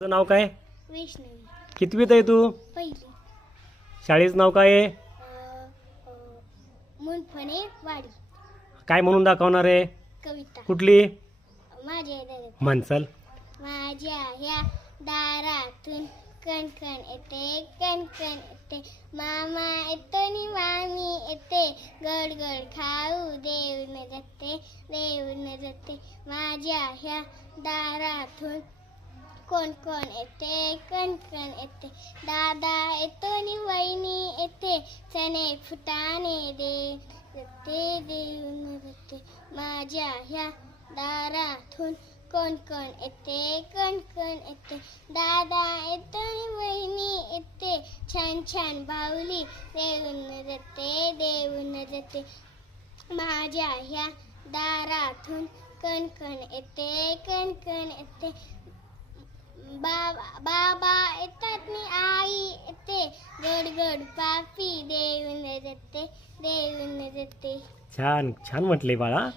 तुझं नाव काय? वैष्णवी. कितवीत आहे तू? पहिली. शाळेचं नाव काय आहे? मुनफणे वाडी. काय म्हणून दाखवणार आहे? कविता. कुठली माझ्या दारात म्हणचाल? माझ्या ह्या दारातून कणकण येते, कणकण येते, मामा येतो नि मामी येते, गड गड खाऊ देऊन जाते, देऊन जाते. माझ्या ह्या दारातून कोण कोण येते, कणकण येते, दादा येतो नि वहिनी येते, चणे फुटाणे दे जाते, देऊन जाते. माझ्या ह्या दारातून कोण कोण येते, कणकण येते, दादा येतो नि वहिनी येते, छान छान बाहुली देऊन जाते, देऊन जाते. माझ्या ह्या दारातून कणकण येते, कणकण येते, बाबा येतात नि आई येते, गड गड पापी देऊन जाते, देऊन जाते. छान छान म्हटले बाळा.